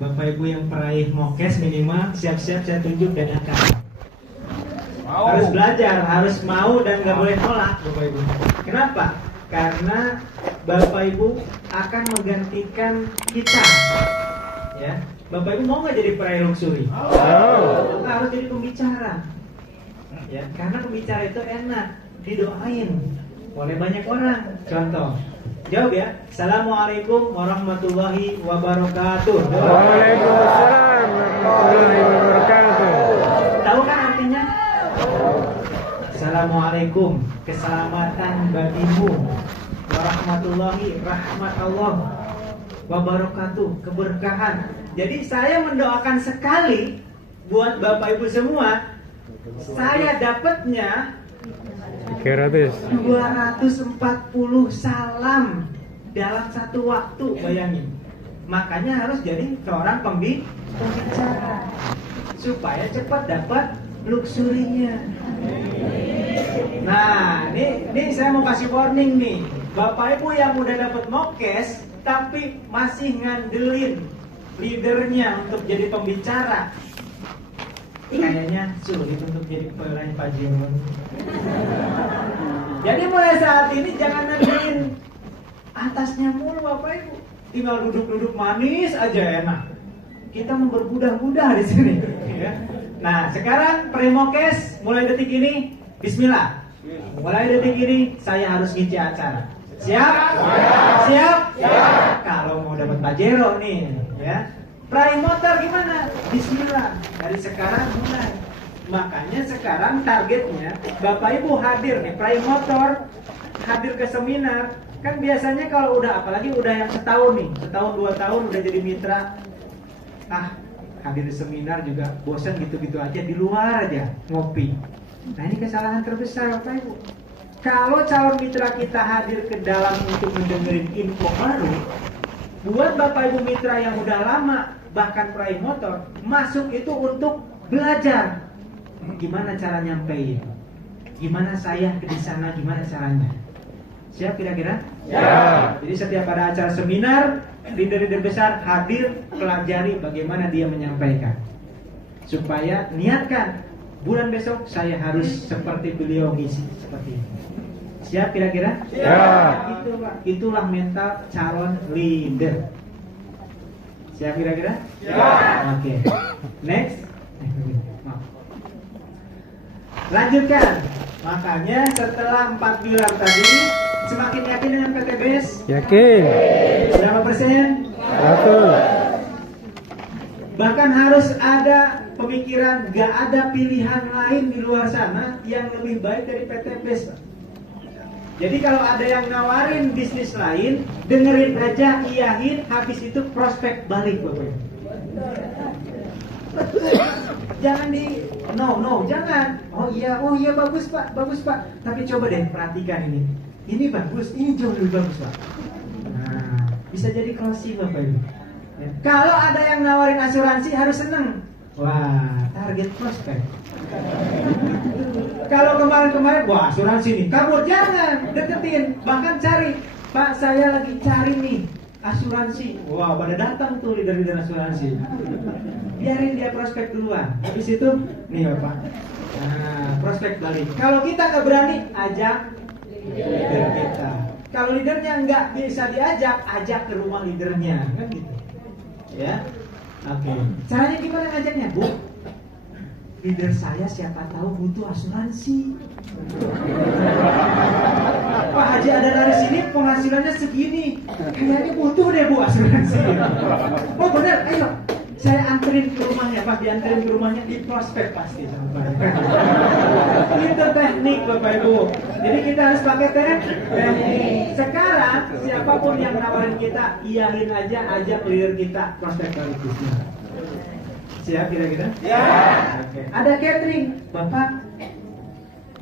Bapak Ibu yang peraih mokes minimal siap-siap saya tunjuk dadakan. Harus belajar, harus mau dan nggak boleh nolak Bapak Ibu. Kenapa? Karena Bapak Ibu akan menggantikan kita. Ya, Bapak Ibu mau nggak jadi peraih luxury? Bapak harus jadi pembicara. Ya, karena pembicara itu enak, didoain oleh banyak orang. Contoh, jawab ya. Assalamualaikum warahmatullahi wabarakatuh. Waalaikumsalam warahmatullahi wabarakatuh. Tahu kan artinya? Assalamualaikum, keselamatan bagimu. Warahmatullahi, rahmat Allah. Wabarakatuh, keberkahan. Jadi saya mendoakan sekali buat Bapak Ibu semua. Saya dapatnya 240 salam dalam satu waktu, bayangin. Makanya harus jadi seorang pembicara supaya cepat dapat luxurinya. Nah, ini saya mau kasih warning nih. Bapak Ibu yang udah dapat mokes tapi masih ngandelin leadernya untuk jadi pembicara, kayaknya sulit untuk jadi pelayan pajero. Jadi mulai saat ini jangan ngandelin atasnya mulu Bapak Ibu. Tinggal duduk-duduk manis aja enak. Kita mau berbudah-budah di sini. Ya. Nah, sekarang Primokes mulai detik ini, Bismillah. Mulai detik ini saya harus ngisi acara. Siap? Siap? Kalau mau dapat pajero nih, ya. Peraih motor gimana? Bismillah. Dari sekarang mulai. Makanya sekarang targetnya Bapak Ibu hadir nih, peraih motor hadir ke seminar. Kan biasanya kalau udah, apalagi udah yang setahun nih, setahun 2 tahun udah jadi mitra, hadir di seminar juga bosan gitu-gitu aja, di luar aja ngopi. Nah, ini kesalahan terbesar Bapak Ibu. Kalau calon mitra kita hadir ke dalam untuk mendengarin info baru, buat Bapak Ibu mitra yang udah lama bahkan peraih motor, masuk itu untuk belajar gimana cara nyampein, gimana saya di sana, gimana caranya. Siap kira-kira? Ya. Jadi setiap ada acara seminar, leader-leader besar hadir, pelajari bagaimana dia menyampaikan. Supaya niatkan, bulan besok saya harus seperti beliau ngisi seperti ini. Siap kira-kira? Ya. Itulah mental calon leader. Siap kira-kira? Ya. Oke. Next. Lanjutkan. Makanya setelah 4 pilar tadi, semakin yakin dengan PTBS? Yakin. Berapa persen? 100. Bahkan harus ada pemikiran, gak ada pilihan lain di luar sana yang lebih baik dari PTBS, Pak. Jadi kalau ada yang nawarin bisnis lain, dengerin aja, iyahin, habis itu prospek balik Bapak. Jangan di no, jangan. Oh iya bagus Pak. Tapi coba deh perhatikan ini. Ini bagus, ini jauh lebih bagus Pak. Nah, bisa jadi closing Bapak Ibu. Ya. Kalau ada yang nawarin asuransi harus seneng. Wah, target prospek. Kalau kemarin-kemarin, wah asuransi nih, kabur, jangan, deketin, bahkan cari. Pak, saya lagi cari nih asuransi. Wah, pada datang tuh leader-leader asuransi. Biarin dia prospek duluan. Habis itu, nih Bapak. Nah, prospek balik. Kalau kita nggak berani, ajak leader kita. Kalau leadernya nggak bisa diajak, ajak ke rumah leadernya, kan gitu. Ya, oke. Caranya gimana ngajaknya, Bu? Leader saya siapa tahu butuh asuransi. Pak Haji ada dari sini penghasilannya segini, kayaknya butuh deh Bu asuransi. Oh benar, ayo saya anterin ke rumahnya. Pas dianterin ke rumahnya di prospek pasti sama Pak. Itu teknik Bapak Ibu. Jadi kita harus pakai teknik. Sekarang siapapun yang nawarin kita, iyahin aja, ajak leader kita prospek balik bisnis. Siap kira-kira? Ya. Oke. Ada catering, Bapak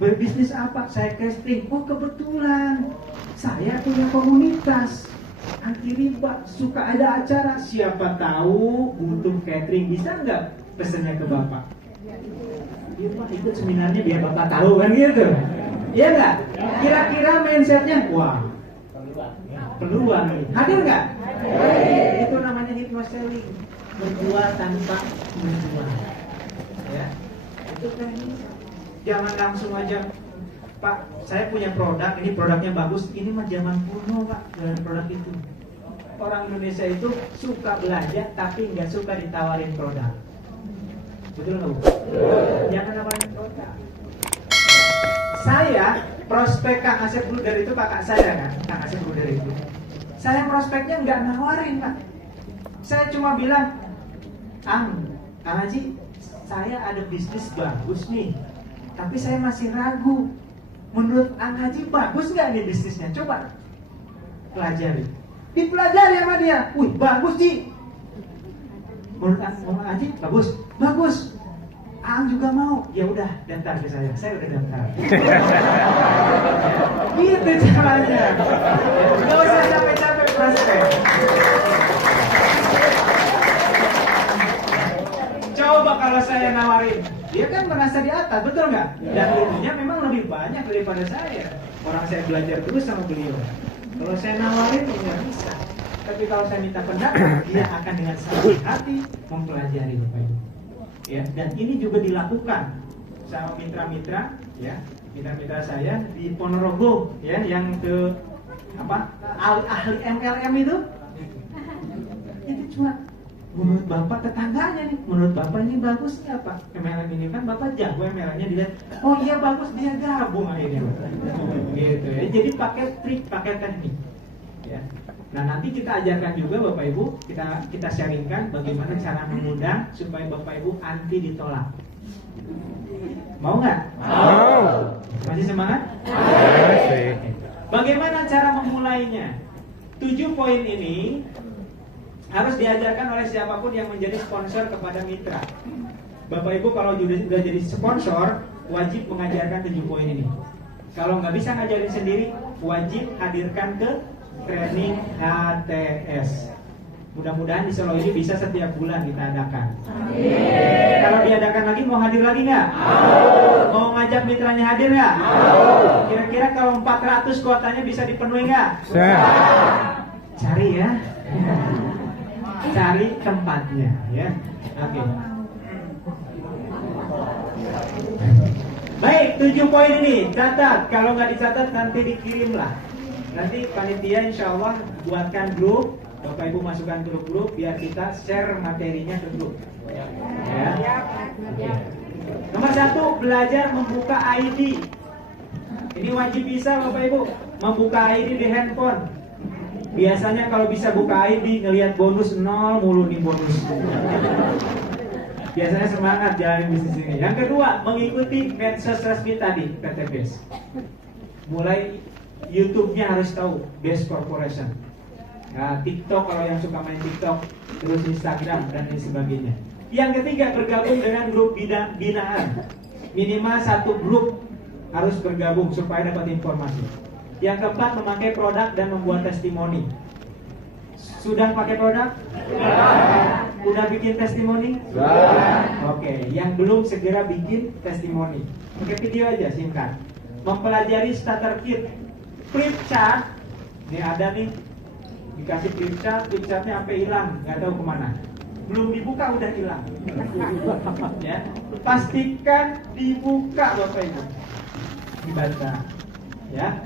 berbisnis apa? Saya catering. Oh kebetulan saya punya komunitas anti riba, suka ada acara. Siapa tahu butuh catering, bisa nggak pesennya ke Bapak? Iya Pak, ikut seminarnya biar Bapak tahu kan gitu. Iya nggak? Kira-kira mindsetnya, wah peluang nih. Hadir nggak? Itu namanya hipnotis. cuma selling, menjual tanpa menjual. Ya, itu teknis. Jangan langsung aja, Pak, saya punya produk, ini produknya bagus, ini mah zaman kuno Pak, dengan produk itu. Orang Indonesia itu suka belanja tapi nggak suka ditawarin produk. Betul nggak Bu? Jangan nawarin produk. Saya prospek Kang Asep Bruder itu kakak saya kan, Kang Asep Bruder itu. Saya prospeknya nggak nawarin Pak. Saya cuma bilang, Kang Haji, saya ada bisnis bagus nih, tapi saya masih ragu. Menurut Kang Haji bagus nggak nih bisnisnya? Coba pelajari. Dipelajari sama dia. Wih, bagus Ji. Menurut Kang Haji bagus, bagus. Ang juga mau. Ya udah, daftar ke saya udah daftar. Gitu caranya. Gak usah capek-capek prospek. Coba kalau saya nawarin, dia kan merasa di atas, betul nggak? Dan ilmunya memang lebih banyak daripada saya. Orang saya belajar terus sama beliau. Kalau saya nawarin, ya nggak bisa. Tapi kalau saya minta pendapat, dia akan dengan senang hati mempelajari Bapak Ibu. Ya, dan ini juga dilakukan sama mitra-mitra, ya, mitra-mitra saya di Ponorogo, ya, yang ke apa ahli MLM itu cuma menurut Bapak tetangganya nih, menurut Bapak ini bagus nggak Pak? MLM ini kan Bapak jago MLM-nya, dilihat, oh iya bagus, dia gabung akhirnya, gitu ya. Jadi pakai trik, pakai teknik, ya. Nah nanti kita ajarkan juga Bapak Ibu, kita sharingkan bagaimana cara mengundang supaya Bapak Ibu anti ditolak. Mau nggak? Mau. Masih semangat? Masih. Bagaimana cara memulainya? 7 poin ini harus diajarkan oleh siapapun yang menjadi sponsor kepada mitra. Bapak Ibu kalau sudah jadi sponsor, wajib mengajarkan 7 poin ini. Kalau nggak bisa ngajarin sendiri, wajib hadirkan ke training HTS. Mudah-mudahan di Solo ini bisa setiap bulan kita adakan. Amin. Kalau diadakan lagi, mau hadir lagi nggak? Mau ngajak mitranya hadir nggak? Kira-kira kalau 400 kuotanya bisa dipenuhi nggak? Cari ya. Cari tempatnya ya. Oke. Baik, 7 poin ini catat. Kalau nggak dicatat nanti dikirim lah. Nanti panitia insya Allah buatkan grup, Bapak Ibu masukkan ke grup biar kita share materinya ke grup. Ya. Nomor 1, belajar membuka ID. Ini wajib bisa Bapak Ibu, membuka ID di handphone. Biasanya kalau bisa buka ID ngelihat bonus 0 mulu nih bonus. Biasanya semangat jalanin bisnis ini. Yang kedua, mengikuti medsos resmi tadi KTBS. Mulai YouTube-nya harus tahu Best Corporation. Nah, TikTok kalau yang suka main TikTok, terus Instagram dan lain sebagainya. Yang ketiga, bergabung dengan grup binaan. Minimal 1 grup harus bergabung supaya dapat informasi. Yang keempat, memakai produk dan membuat testimoni. Sudah pakai produk? Udah bikin testimoni? Oke, yang belum segera bikin testimoni. Pakai video aja singkat. Mempelajari starter kit. Flip chart, ini ada nih, dikasih flip chartnya sampai hilang, nggak tahu kemana. Belum dibuka udah hilang. Ya, pastikan dibuka Bapak Ibu, dibaca. Ya,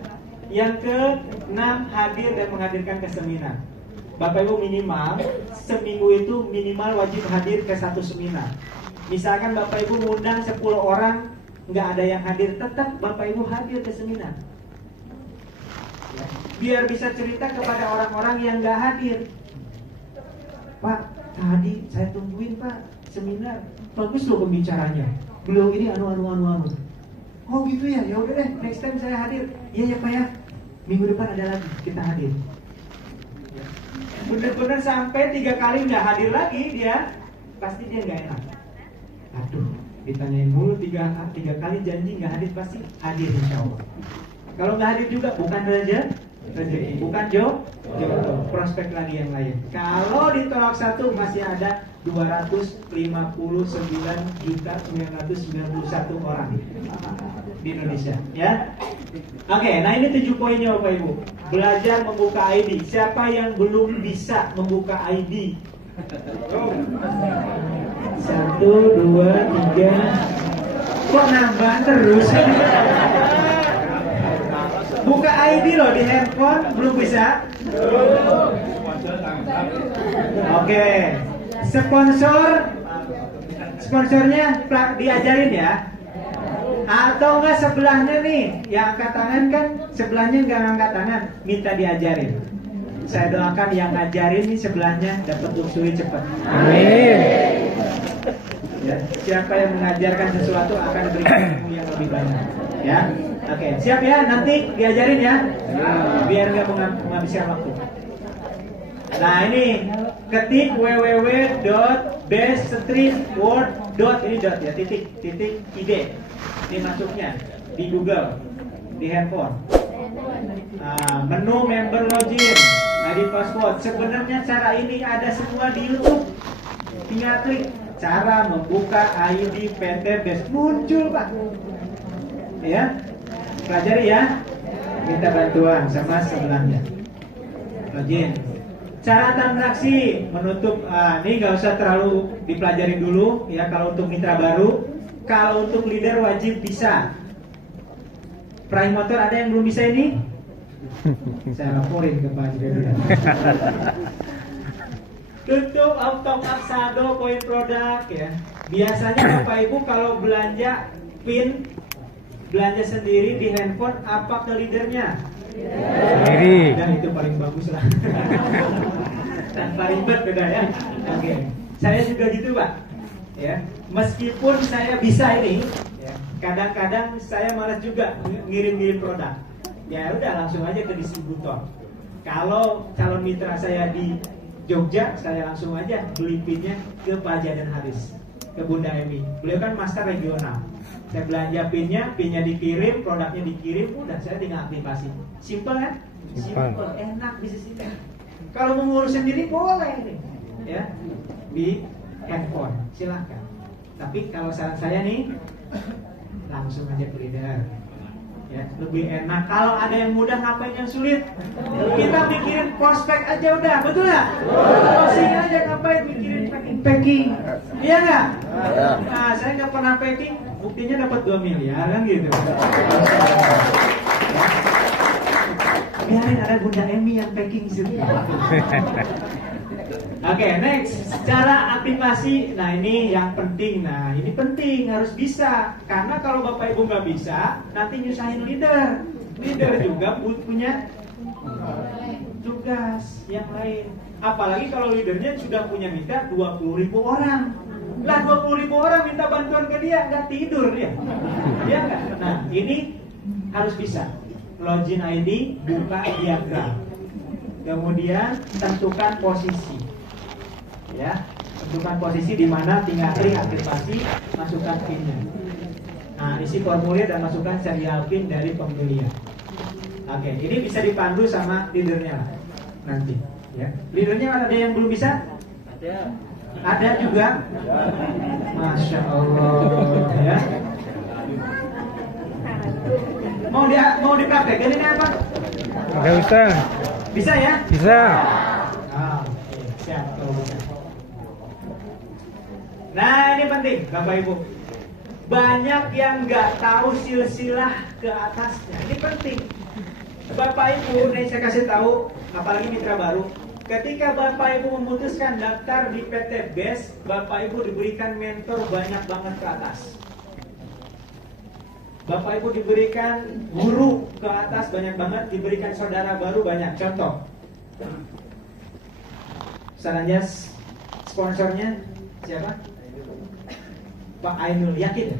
yang ke-6, hadir dan menghadirkan ke seminar. Bapak Ibu minimal seminggu itu minimal wajib hadir ke 1 seminar. Misalkan Bapak Ibu ngundang 10 orang, nggak ada yang hadir, tetap Bapak Ibu hadir ke seminar. Biar bisa cerita kepada orang-orang yang nggak hadir. Pak, tadi saya tungguin Pak seminar, bagus loh pembicaranya. Beliau ini anu. Oh gitu ya, ya udah deh, next time saya hadir. Iya ya Pak ya, minggu depan ada lagi kita hadir. Bener-bener sampai 3 kali nggak hadir lagi dia, pasti dia nggak enak. Aduh, ditanyain mulu 3 kali janji nggak hadir, pasti hadir insya Allah. Kalau nggak hadir juga bukan rezeki, bukan jodoh, prospek lagi yang lain. Kalau ditolak 1 masih ada 259.991 orang di Indonesia, ya. Oke, nah ini 7 poinnya Bapak Ibu. Belajar membuka ID. Siapa yang belum bisa membuka ID Satu, dua, tiga. Kok nambah terus? Buka ID loh di handphone, belum bisa? Oke. Sponsornya diajarin ya. Atau enggak sebelahnya nih, yang angkat tangan kan sebelahnya enggak angkat tangan, minta diajarin. Saya doakan yang ngajarin nih sebelahnya dapat usui cepat. Amin. Ya, siapa yang mengajarkan sesuatu akan diberikan ilmu yang lebih banyak. Ya, oke, siap ya, nanti diajarin ya, biar nggak menghabiskan waktu. Nah ini ketik www.beststreetworld. Ini dot ya, titik id. Ini masuknya di Google, di handphone. Menu member login, ID password. Sebenarnya cara ini ada semua di YouTube. Tinggal klik cara membuka ID PT Best, muncul Pak. Ya, pelajari ya. Minta bantuan sama sebelahnya. Login. Cara transaksi menutup, ini nggak usah terlalu dipelajari dulu ya. Kalau untuk mitra baru, kalau untuk leader wajib bisa. Prime motor ada yang belum bisa ini? Saya laporin ke Pak Dirjen. Tutup auto saldo poin produk ya. Biasanya Bapak Ibu kalau belanja PIN, belanja sendiri di handphone, apa ke leadernya? Sendiri. Dan itu paling bagus lah. Tanpa ribet beda ya. Oke. Saya juga gitu Pak. Ya. Meskipun saya bisa ini, ya, kadang-kadang saya malas juga ngirim-ngirim produk. Ya udah langsung aja ke distributor. Kalau calon mitra saya di Jogja, saya langsung aja beli pinnya ke Pak Jaden Haris, ke Bunda Emi. Beliau kan master regional. Saya belanja pinnya dikirim, produknya dikirim, udah saya tinggal aktifasi. Simple kan? Simple, enak bisnis ini. Kalau mau ngurus sendiri boleh nih, ya di handphone, silahkan. Tapi kalau saran saya nih, langsung aja ke leader. Ya, lebih enak. Kalau ada yang mudah, ngapain yang sulit? Kita pikirin prospek aja udah, betul nggak? Closing aja, ngapain mikirin packing? Iya nggak? Nah, saya nggak pernah packing, buktinya dapat 2 miliar kan gitu. Biarin ada Bunda Emi yang packing sih. Oke, next, cara aktifasi. Nah ini yang penting. Nah ini penting, harus bisa. Karena kalau Bapak Ibu nggak bisa, nanti nyusahin leader. Leader juga punya tugas yang lain. Apalagi kalau leadernya sudah punya mitra 20.000 orang. Lah 20.000 orang minta bantuan ke dia, nggak tidur dia. Dia nggak. Nah ini harus bisa. Login ID, buka diagram. Kemudian tentukan posisi. Ya, tentukan posisi di mana, tinggal klik aktifasi, masukkan PIN-nya. Nah, isi formulir dan masukkan serial PIN dari pembelian. Oke, ini bisa dipandu sama leadernya lah nanti. Ya, leadernya ada yang belum bisa? Ada. Ada juga. Masya Allah. Ya. Mau dipraktekin ini apa? Nggak usah. Bisa ya? Bisa. Oke, siap. Nah ini penting Bapak Ibu. Banyak yang nggak tahu silsilah ke atasnya. Ini penting. Bapak Ibu, nih saya kasih tahu, apalagi mitra baru. Ketika Bapak Ibu memutuskan daftar di PT Best, Bapak Ibu diberikan mentor banyak banget ke atas. Bapak Ibu diberikan guru ke atas banyak banget, diberikan saudara baru banyak. Contoh, misalnya sponsornya siapa? Pak Ainul Yakin.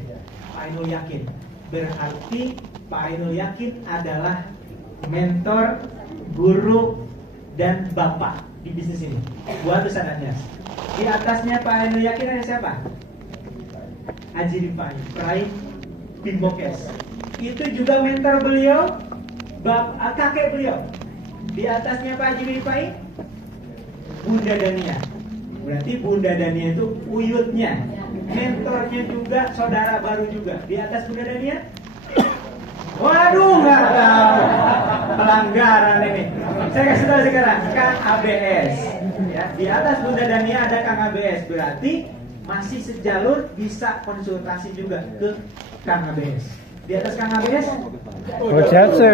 Pak Ainul Yakin. Berarti Pak Ainul Yakin adalah mentor, guru, dan bapak di bisnis ini. Buat pesanannya. Di atasnya Pak Ainul Yakin ada siapa? Haji Rifai, Prime Bimbokes. Itu juga mentor beliau, kakek beliau. Di atasnya Pak Haji Rifai, Bunda Dania. Berarti Bunda Dania itu uyutnya. Mentornya juga, saudara baru juga. Di atas Bunda Dania? Waduh, nggak tahu. Pelanggaran ini. Saya kasih tahu sekarang, kan ABS. Ya, di atas Bunda Dania ada Kang ABS, berarti masih sejalur, bisa konsultasi juga ke Kang ABS. Di atas Kang ABS? Ojatsu.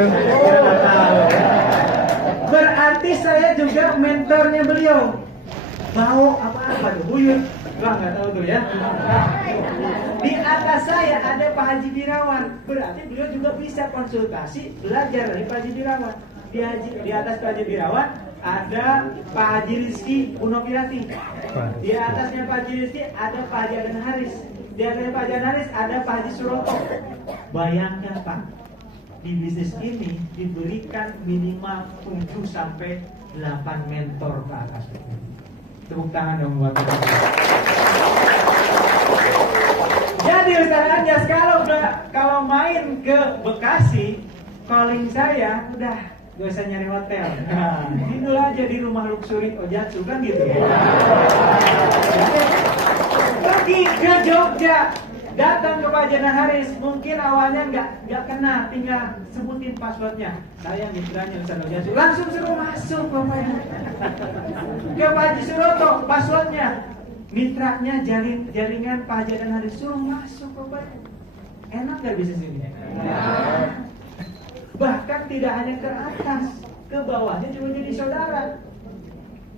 Berarti saya juga mentornya beliau. Bau apa tuh? Buyut. Wah, nggak tahu tuh ya. Di atas saya ada Pak Haji Birawan. Berarti beliau juga bisa konsultasi, belajar dari Pak Haji Birawan. Di atas Pak Haji Birawan ada Pak Haji Rizky Unopirati. Di atasnya Pak Haji Rizky ada Pak Haji Adan Haris. Di atasnya Pak Haji Adan Haris ada Pak Haji Suroto. Bayangkan Pak, di bisnis ini diberikan minimal 7 sampai 8 mentor ke atas. Tepuk tangan dong buat kita. Jadi Ustaz Anjas kalau main ke Bekasi, calling saya udah gak usah nyari hotel. Nah, ini dulu aja di rumah luxury Ojatsu kan gitu ya. Pergi ke Jogja, datang ke Pak Jana Haris, mungkin awalnya nggak kena, tinggal sebutin passwordnya. Saya mitranya Ustaz Ojatsu, langsung suruh masuk Bapak. Ke Pak Haji Suroto, passwordnya, mitranya jaringan Pak Jana Haris, suruh masuk Bapak. Enak nggak bisnis ini? Bahkan tidak hanya ke atas, ke bawahnya juga jadi saudara.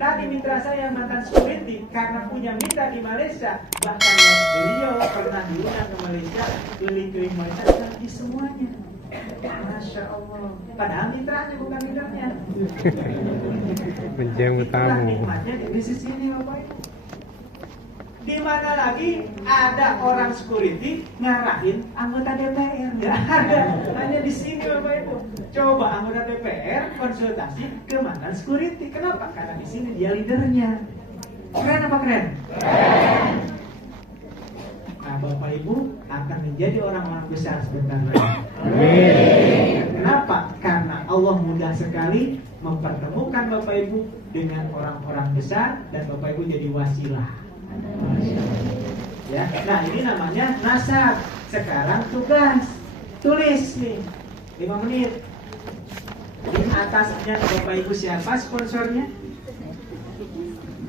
Tadi mitra saya mantan security, karena punya mitra di Malaysia, bahkan beliau pernah diundang ke Malaysia, keliling-keliling Malaysia, di semuanya. Masya Allah. Padahal mitranya bukan mitranya. Menjamu tamu. Nikmatnya di bisnis ini Bapak Ibu. Di mana lagi ada orang security ngarahin anggota DPR? Nggak ada, hanya di sini Bapak Ibu. Coba anggota DPR konsultasi ke mantan security. Kenapa? Karena di sini dia leadernya. Keren apa keren? Keren. Nah Bapak Ibu akan menjadi orang-orang besar sebentar lagi. Amin. Kenapa? Karena Allah mudah sekali mempertemukan Bapak Ibu dengan orang-orang besar dan Bapak Ibu jadi wasilah. Ya, nah ini namanya nasab. Sekarang tugas, tulis nih 5 menit. Di atasnya Bapak Ibu siapa sponsornya?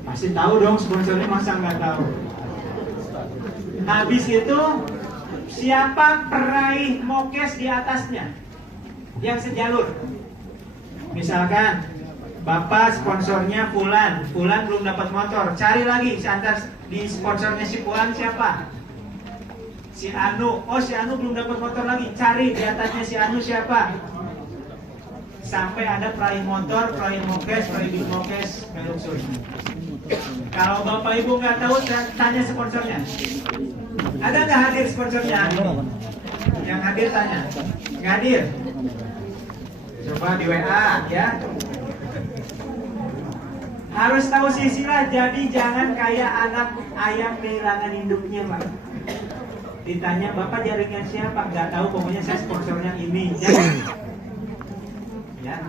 Pasti tahu dong sponsornya, masa nggak tahu? Habis itu siapa peraih mokes di atasnya yang sejalur? Misalkan Bapak sponsornya Fulan belum dapat motor, cari lagi di sponsornya si Fulan siapa? Si Anu, si Anu belum dapat motor lagi, cari di atasnya si Anu siapa? Sampai ada peraih motor, peraih mokes, peraih big mokes, luxury. Kalau Bapak Ibu nggak tahu, tanya sponsornya. Ada nggak hadir sponsornya? Yang hadir tanya, nggak hadir? Coba di WA ya. Harus tahu silsilah, jadi jangan kayak anak ayam kehilangan induknya Pak. Ditanya Bapak jaringan siapa? Nggak tahu, pokoknya saya sponsornya ini. Ya.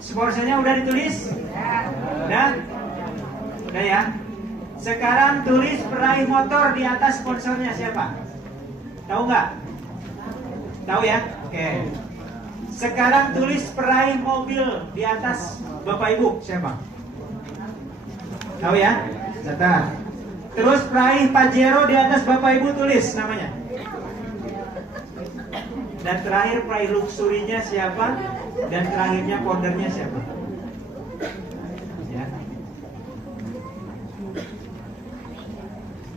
Sponsornya udah ditulis? Udah ya. Sekarang tulis peraih motor di atas sponsornya siapa? Tahu nggak? Tahu ya? Oke. Sekarang tulis peraih mobil di atas Bapak Ibu siapa? Tahu ya? Catat. Terus peraih Pajero di atas Bapak Ibu tulis namanya. Dan terakhir peraih luxurinya siapa? Dan terakhirnya foundernya siapa? Ya.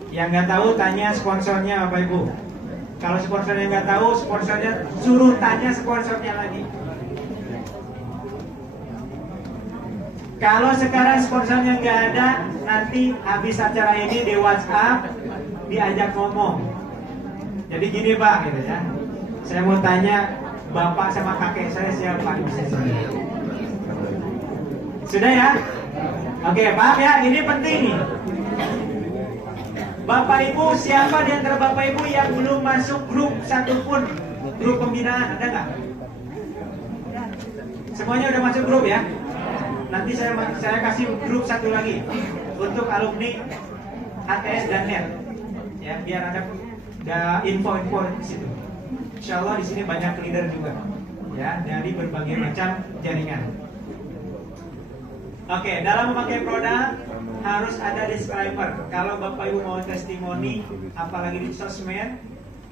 Yang nggak tahu tanya sponsornya Bapak Ibu. Kalau sponsornya nggak tahu, sponsornya suruh tanya sponsornya lagi. Kalau sekarang sponsornya nggak ada, nanti habis acara ini di WhatsApp diajak ngomong. Jadi gini Pak, gitu ya. Saya mau tanya bapak sama kakek saya siapa di bisnis ini. Sudah ya? Oke, paham ya? Ini penting nih. Bapak Ibu, siapa di antara Bapak Ibu yang belum masuk grup satupun, grup pembinaan, ada nggak? Semuanya udah masuk grup ya? Nanti saya kasih grup satu lagi untuk alumni HTS dan NET, ya, biar ada info-info di situ. Insya Allah di sini banyak leader juga, ya, dari berbagai macam jaringan. Oke, dalam memakai produk harus ada disclaimer. Kalau Bapak Ibu mau testimoni, apalagi di sosmed,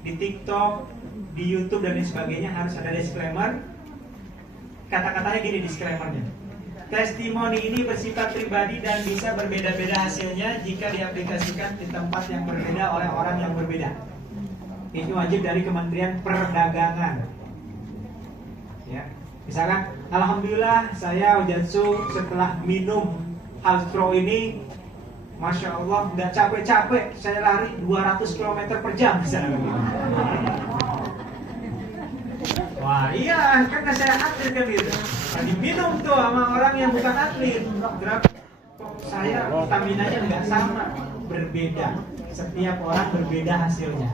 di TikTok, di YouTube dan lain sebagainya, harus ada disclaimer. Kata-katanya gini disclaimernya. Testimoni ini bersifat pribadi dan bisa berbeda-beda hasilnya jika diaplikasikan di tempat yang berbeda oleh orang yang berbeda. Ini wajib dari Kementerian Perdagangan. Ya. Misalkan, alhamdulillah saya Ujatsu setelah minum Health Pro ini, Masya Allah nggak capek-capek, saya lari 200 km per jam misalnya begitu. Wah iya, karena saya atlet kan gitu. Nah, diminum tuh sama orang yang bukan atlet. Saya vitaminanya nggak sama, berbeda. Setiap orang berbeda hasilnya.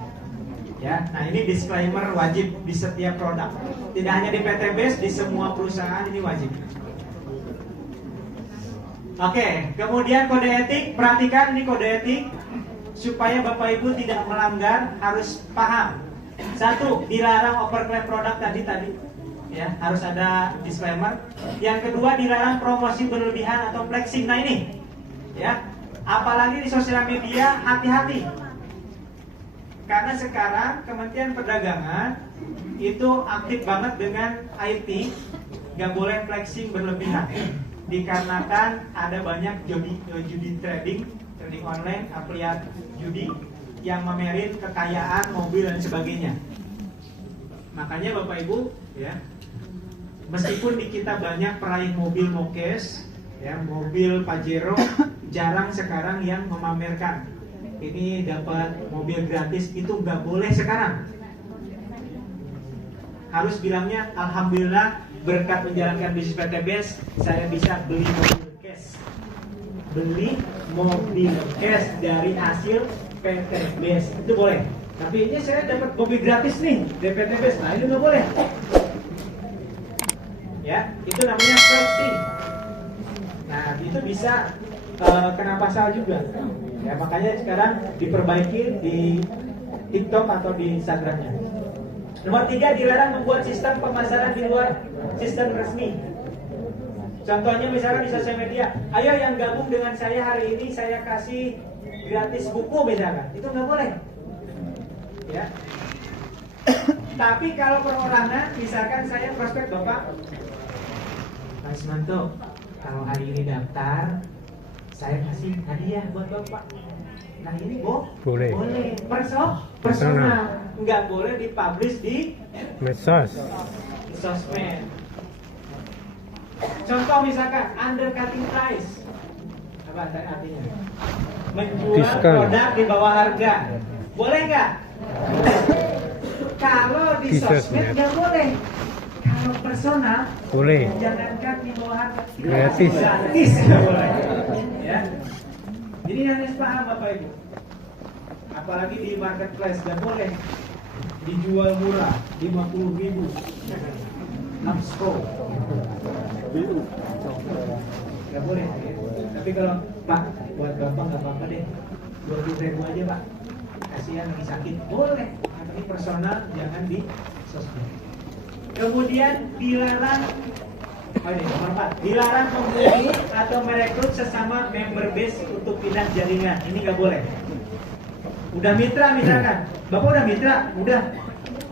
Ya, nah ini disclaimer wajib di setiap produk. Tidak hanya di PT Base, di semua perusahaan ini wajib. Oke, kemudian kode etik, perhatikan ini kode etik supaya Bapak Ibu tidak melanggar, harus paham. Satu, dilarang overclaim produk tadi, ya harus ada disclaimer. Yang kedua, dilarang promosi berlebihan atau flexing. Nah ini, ya, apalagi di sosial media, hati-hati. Karena sekarang Kementerian Perdagangan itu aktif banget dengan IT, nggak boleh flexing berlebihan. Dikarenakan ada banyak judi trading online, afiliat judi yang memerin kekayaan, mobil dan sebagainya. Makanya Bapak Ibu, ya, meskipun di kita banyak peraih mobil Mokes, ya, mobil Pajero, jarang sekarang yang memamerkan ini dapat mobil gratis, itu nggak boleh sekarang. Harus bilangnya alhamdulillah berkat menjalankan bisnis PT Base, saya bisa beli mobil cash. Beli mobil cash dari hasil PT Base, itu boleh. Tapi ini saya dapat mobil gratis nih dari PT Base, nah itu nggak boleh. Ya, itu namanya flexing. Nah, itu bisa kena pasal juga. Ya, makanya sekarang diperbaiki di TikTok atau di Instagramnya. Nomor 3, dilarang membuat sistem pemasaran di luar sistem resmi. Contohnya misalkan di sosial media, ayo yang gabung dengan saya hari ini saya kasih gratis buku misalkan, itu nggak boleh. Ya. Tapi kalau perorangan, misalkan saya prospek Bapak, Pak Ismanto, kalau hari ini daftar, saya kasih hadiah buat Bapak. Nah ini boleh. Personal. Nggak boleh dipublish di medsos. sosmed. Contoh misalkan undercutting price. Apa artinya? Menjual Diskon. produk di bawah harga. Boleh nggak? Kalau di sosmed nggak boleh. Kalau personal Boleh. jangankan di bawah harga, Gratis. gratis nggak boleh. Ya. Jadi harus paham Bapak Ibu. Apalagi di marketplace nggak boleh dijual murah 50.000. Napsko. Nggak boleh. Ya. Tapi kalau Pak buat Bapak nggak apa-apa deh, 20.000 aja Pak. Kasihan lagi sakit, boleh. Tapi personal jangan di sosmed. Kemudian dilarang, nomor 4, dilarang membunuh atau merekrut sesama member base untuk pindah jaringan. Ini nggak boleh. Udah mitra misalkan, Bapak udah mitra, udah.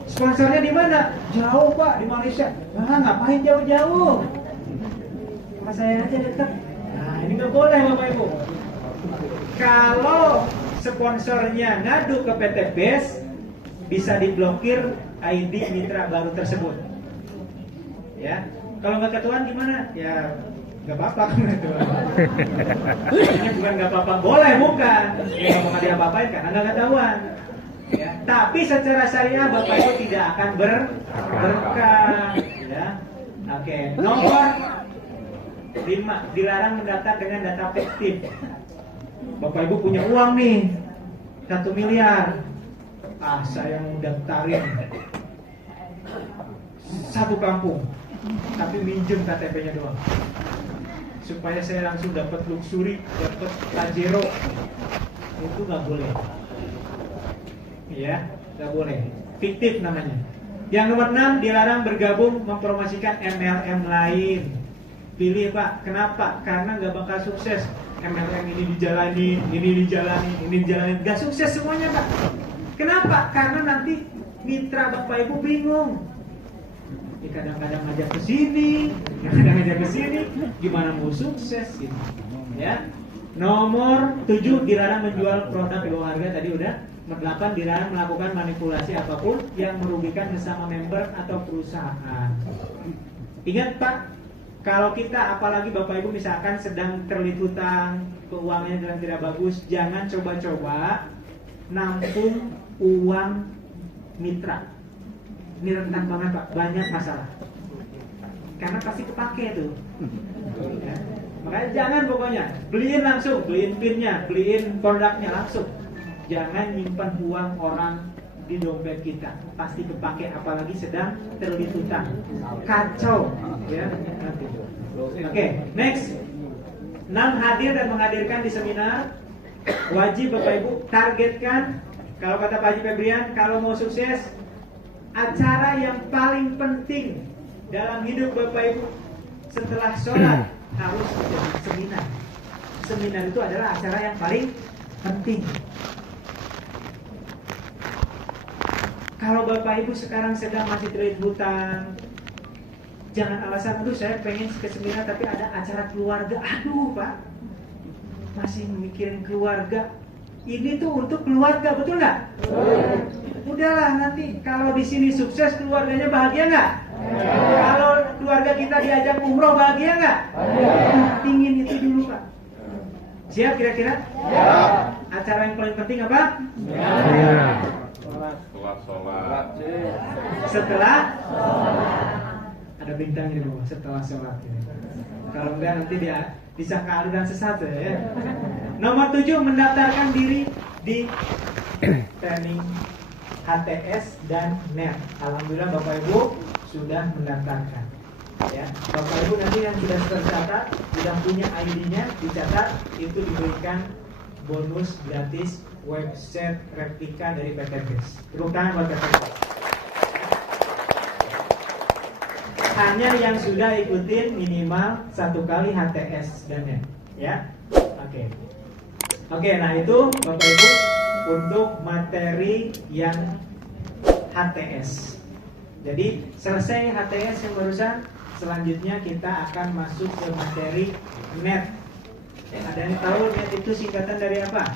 Sponsornya di mana? Jauh Pak, di Malaysia. Nah, ngapain jauh-jauh? Sama saya aja dekat. Nah, ini nggak boleh Bapak Ibu. Kalau sponsornya ngadu ke PT Base, bisa diblokir ID mitra baru tersebut. Ya, kalau nggak ketahuan gimana? Ya nggak apa-apa kan ketahuan. Ini bukan nggak apa-apa, boleh bukan? Ya nggak diapa-apain karena nggak ketahuan. Ya, tapi secara syariah Bapak Ibu tidak akan berkah. Ya, oke. Nomor 5, dilarang mendaftar dengan data fiktif. Bapak Ibu punya uang nih 1 miliar. Saya mau daftarin satu kampung, tapi minjem KTP-nya doang, supaya saya langsung dapat luxury, dapat Pajero. Itu nggak boleh, ya, nggak boleh. Fiktif namanya. Yang nomor 6, dilarang bergabung mempromosikan MLM lain. pilih Pak. Kenapa? Karena nggak bakal sukses. MLM ini dijalani, nggak sukses semuanya Pak. Kenapa? Karena nanti mitra Bapak Ibu bingung. Kadang-kadang ngajak ke sini, kadang-kadang ngajak ke sini, gimana mau sukses gitu. Ya. Nomor 7, dilarang menjual produk di bawah harga, tadi udah. Nomor 8, dilarang melakukan manipulasi apapun yang merugikan sesama member atau perusahaan. Ingat Pak, kalau kita, apalagi Bapak Ibu misalkan sedang terlilit hutang, keuangannya dalam tidak bagus, jangan coba-coba nampung uang mitra. Ini rentan banget Pak, banyak masalah. Karena pasti kepake tuh. Ya. Makanya jangan pokoknya, beliin langsung, beliin pinnya, beliin produknya langsung. Jangan nyimpan uang orang di dompet kita, pasti kepake, apalagi sedang terlilit hutang. Kacau, ya. Oke, next. 6, hadir dan menghadirkan di seminar. Wajib Bapak Ibu targetkan, kalau kata Pak Haji Febrian, kalau mau sukses, acara yang paling penting dalam hidup Bapak Ibu setelah sholat harus menjadi seminar. Seminar itu adalah acara yang paling penting. Kalau Bapak Ibu sekarang sedang masih terlilit hutang, jangan alasan, aduh saya pengen ke seminar tapi ada acara keluarga. Aduh Pak, masih mikirin keluarga. Ini tuh untuk keluarga, betul nggak? Udahlah, nanti kalau di sini sukses, keluarganya bahagia nggak? Kalau keluarga kita diajak umroh, bahagia nggak? Tingin itu dulu Pak. Siap kira-kira? Acara yang paling penting apa? Setelah ada bintang di bawah, setelah sholat ini. Kalau enggak nanti dia disangka aliran sesat ya. Nomor 7, mendaftarkan diri di training HTS dan NET. Alhamdulillah Bapak Ibu sudah mendaftarkan. Ya, Bapak Ibu nanti yang sudah tercatat, sudah punya ID-nya dicatat, itu diberikan bonus gratis website replika dari PT BES. Tepuk tangan buat PT BES. Hanya yang sudah ikutin minimal 1 kali HTS dan NET. Ya, oke. Nah itu Bapak Ibu untuk materi yang HTS. Jadi selesai HTS yang barusan, selanjutnya kita akan masuk ke materi NET. Ada yang tahu NET itu singkatan dari apa?